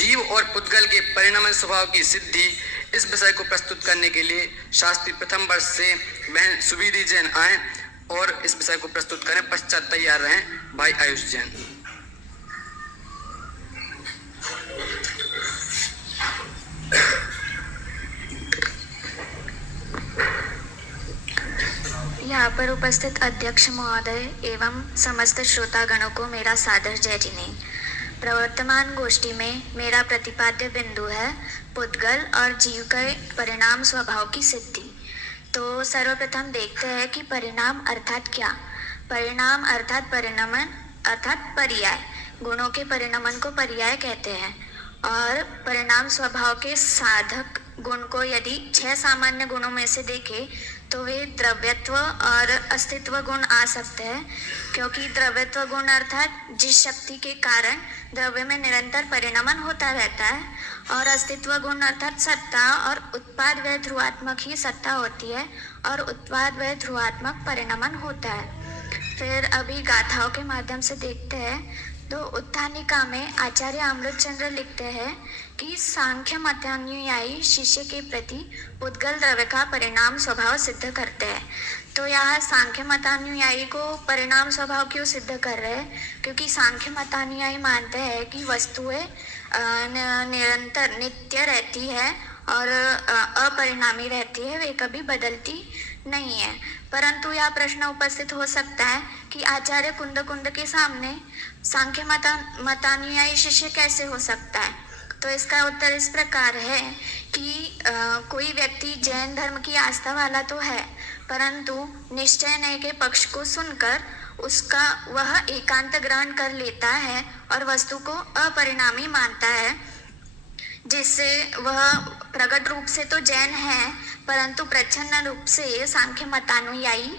जीव और पुद्गल के परिणाम स्वभाव की सिद्धि, इस विषय को प्रस्तुत करने के लिए शास्त्री प्रथम वर्ष से बहन सुविधि जैन आए और इस विषय को प्रस्तुत करें। पश्चात तैयार रहें भाई आयुष जैन। यहाँ पर उपस्थित अध्यक्ष महोदय एवं समस्त श्रोतागणों को मेरा सादर जय जिनेन्द्र। प्रवर्तमान गोष्ठी में मेरा प्रतिपाद्य बिंदु है पुद्गल और जीव के परिणाम स्वभाव की सिद्धि। तो सर्वप्रथम देखते हैं कि परिणाम अर्थात क्या। परिणाम अर्थात परिणमन अर्थात पर्याय। गुणों के परिणमन को पर्याय कहते हैं। और परिणाम स्वभाव के साधक गुण को यदि 6 सामान्य गुणों में से देखें तो वे द्रव्यत्व और अस्तित्व गुण आ सकते हैं, क्योंकि द्रव्यत्व गुण अर्थात जिस शक्ति के कारण द्रव्य में निरंतर परिणमन होता रहता है, और अस्तित्व गुण अर्थात सत्ता, और उत्पाद व ध्रुवात्मक ही सत्ता होती है और उत्पाद व ध्रुवात्मक परिणमन होता है। फिर अभी गाथाओं के माध्यम से देखते हैं। तो उत्थानिका में आचार्य अमृतचंद्र लिखते हैं कि सांख्य मतानुयायी शिष्य के प्रति पुद्गल द्रव्य का परिणाम स्वभाव सिद्ध करते हैं। तो यहाँ सांख्य मतानुयायी को परिणाम स्वभाव क्यों सिद्ध कर रहे हैं? क्योंकि सांख्य मतानुयायी मानते हैं कि वस्तुएं निरंतर नित्य रहती है और अपरिणामी रहती है, वे कभी बदलती नहीं है। परंतु यह प्रश्न उपस्थित हो सकता है कि आचार्य कुंद के सामने सांख्य मतानुयायी शिष्य कैसे हो सकता है? तो इसका उत्तर इस प्रकार है कि कोई व्यक्ति जैन धर्म की आस्था वाला तो है, परंतु निश्चय नय के पक्ष को सुनकर उसका वह एकांत ग्रहण कर लेता है और वस्तु को अपरिणामी मानता है, जिससे वह प्रकट रूप से तो जैन है परंतु प्रच्छन्न रूप से सांख्य मतानुयायी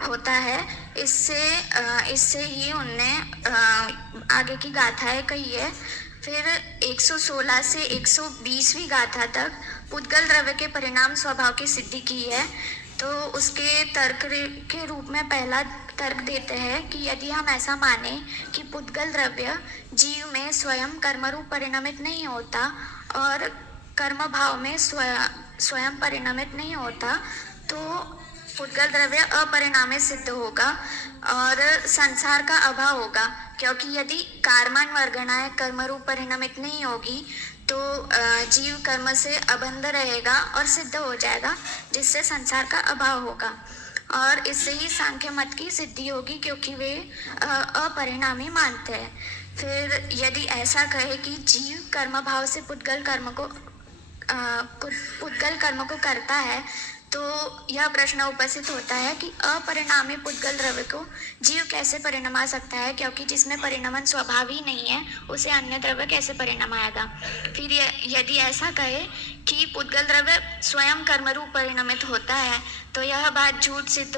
होता है। इससे ही उनने आगे की गाथाएं कही है। फिर 116 से 120वीं गाथा तक पुद्गल द्रव्य के परिणाम स्वभाव की सिद्धि की है। तो उसके तर्क के रूप में पहला तर्क देते हैं कि यदि हम ऐसा माने कि पुद्गल द्रव्य जीव में स्वयं कर्मरूप परिणमित नहीं होता और कर्म भाव में स्वयं परिणमित नहीं होता, तो पुद्गल द्रव्य अपरिणामी सिद्ध होगा और संसार का अभाव होगा, क्योंकि यदि कारमान वर्गणाएं कर्मरूप परिणमित नहीं होगी तो जीव कर्म से अबंध रहेगा और सिद्ध हो जाएगा, जिससे संसार का अभाव होगा। और इससे ही सांख्य मत की सिद्धि होगी, क्योंकि वे अपरिणामी मानते हैं। फिर यदि ऐसा कहे कि जीव कर्म भाव से पुद्गल कर्म को करता है, तो यह प्रश्न उपस्थित होता है कि अपरिणामी पुद्गल द्रव्य को जीव कैसे परिणमा सकता है, क्योंकि जिसमें परिणमन स्वभाव ही नहीं है उसे अन्य द्रव्य कैसे परिणमाएगा। फिर यदि ऐसा कहे कि पुद्गल द्रव्य स्वयं कर्मरूप परिणमित होता है, तो यह बात झूठ सिद्ध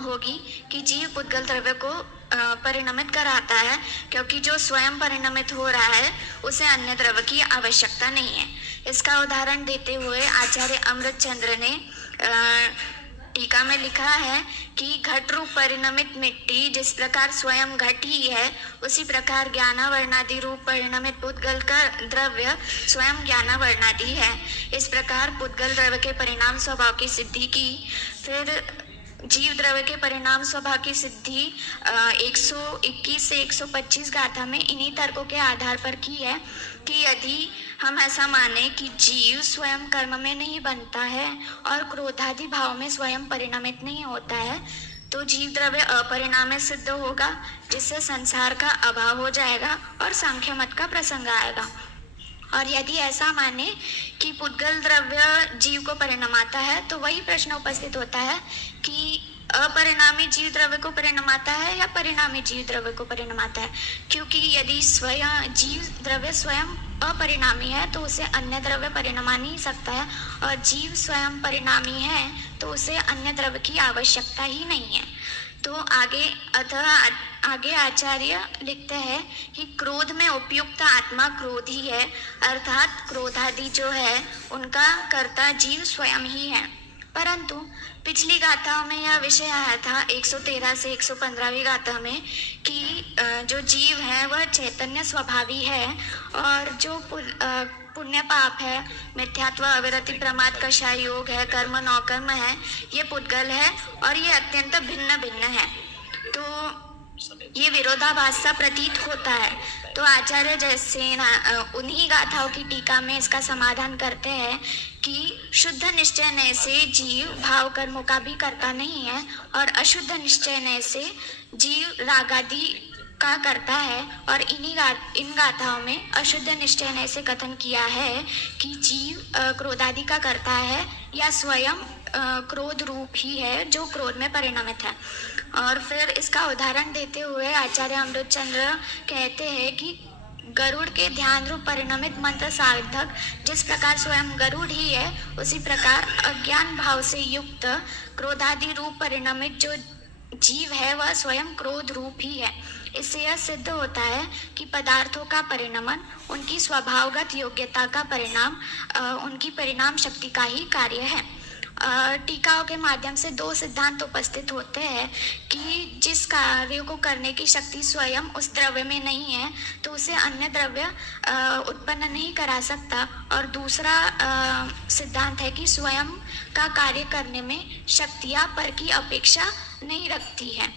होगी कि जीव पुद्गल द्रव्य को परिणमित कराता है, क्योंकि जो स्वयं परिणमित हो रहा है उसे अन्य द्रव्य की आवश्यकता नहीं है। इसका उदाहरण देते हुए आचार्य अमृतचंद्र ने टीका में लिखा है कि घट रूप परिणमित मिट्टी जिस प्रकार स्वयं घट ही है, उसी प्रकार ज्ञानावर्णादि रूप परिणमित पुद्गल का द्रव्य स्वयं ज्ञानावर्णादि है। इस प्रकार पुद्गल द्रव्य के परिणाम स्वभाव की सिद्धि की। फिर जीव द्रव्य के परिणाम स्वभाव की सिद्धि 121 से 125 गाथा में इन्हीं तर्कों के आधार पर की है कि यदि हम ऐसा माने कि जीव स्वयं कर्म में नहीं बनता है और क्रोधादि भाव में स्वयं परिणमित नहीं होता है, तो जीव द्रव्य अपरिणामी सिद्ध होगा, जिससे संसार का अभाव हो जाएगा और सांख्य मत का प्रसंग आएगा। और यदि ऐसा माने कि पुद्गल द्रव्य जीव को परिणमाता है, तो वही प्रश्न उपस्थित होता है कि अपरिणामी जीव द्रव्य को परिणमाता है या परिणामी जीव द्रव्य को परिणमाता है। क्योंकि यदि स्वयं जीव द्रव्य स्वयं अपरिणामी है तो उसे अन्य द्रव्य परिणमा नहीं सकता है, और जीव स्वयं परिणामी है तो उसे अन्य द्रव्य की आवश्यकता ही नहीं है। तो आगे आचार्य लिखते हैं कि क्रोध में उपयुक्त आत्मा क्रोध ही है, अर्थात क्रोधादि जो है उनका कर्ता जीव स्वयं ही है। परंतु पिछली गाथाओं में यह विषय आया था 113 से 115वीं गाथा में कि जो जीव है वह चैतन्य स्वभावी है और जो पुण्य पाप है, मिथ्यात्व, अविरति, प्रमाद, कषाय योग है, कर्म नौकर्म है, ये पुद्गल है और ये अत्यंत भिन्न भिन्न है। तो ये विरोधाभास सा प्रतीत होता है। तो आचार्य जयसेन उन्हीं गाथाओं की टीका में इसका समाधान करते हैं कि शुद्ध निश्चय नय से जीव भाव कर्मों का भी करता नहीं है और अशुद्ध निश्चय नय से जीव रागादि का करता है। और इन गाथाओं में अशुद्ध निश्चय नय से कथन किया है कि जीव क्रोधादि का करता है या स्वयं क्रोध रूप ही है जो क्रोध में परिणमित है। और फिर इसका उदाहरण देते हुए आचार्य अमृतचंद्र कहते हैं कि गरुड़ के ध्यान रूप परिणमित मंत्र साधक जिस प्रकार स्वयं गरुड़ ही है, उसी प्रकार अज्ञान भाव से युक्त क्रोधादि रूप परिणमित जो जीव है वह स्वयं क्रोध रूप ही है। इससे यह सिद्ध होता है कि पदार्थों का परिणमन उनकी स्वभावगत योग्यता का परिणाम, उनकी परिणाम शक्ति का ही कार्य है। टीकाओं के माध्यम से दो सिद्धांत उपस्थित होते हैं कि जिस कार्य को करने की शक्ति स्वयं उस द्रव्य में नहीं है तो उसे अन्य द्रव्य उत्पन्न नहीं करा सकता, और दूसरा सिद्धांत है कि स्वयं का कार्य करने में शक्तियाँ पर की अपेक्षा नहीं रखती है।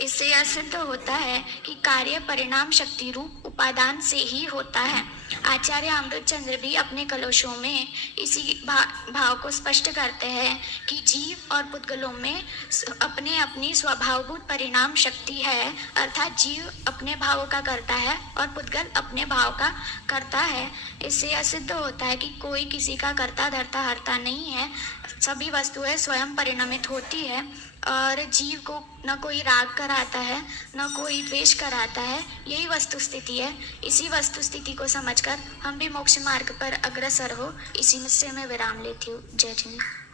इससे यह सिद्ध होता है कि कार्य परिणाम शक्ति रूप उपादान से ही होता है। आचार्य अमृतचंद्र भी अपने कलशों में इसी भाव को स्पष्ट करते हैं कि जीव और पुद्गलों में अपने अपनी स्वभावभूत परिणाम शक्ति है, अर्थात जीव अपने भावों का करता है और पुद्गल अपने भाव का करता है। इससे यह सिद्ध होता है कि कोई किसी का कर्ता धर्ता हर्ता नहीं है, सभी वस्तुएं स्वयं परिणमित होती है और जीव को न कोई राग कराता है न कोई द्वेष कराता है। यही वस्तु स्थिति है। इसी वस्तु स्थिति को समझकर हम भी मोक्ष मार्ग पर अग्रसर हो, इसी से मैं विराम लेती हूँ। जय जिनेन्द्र।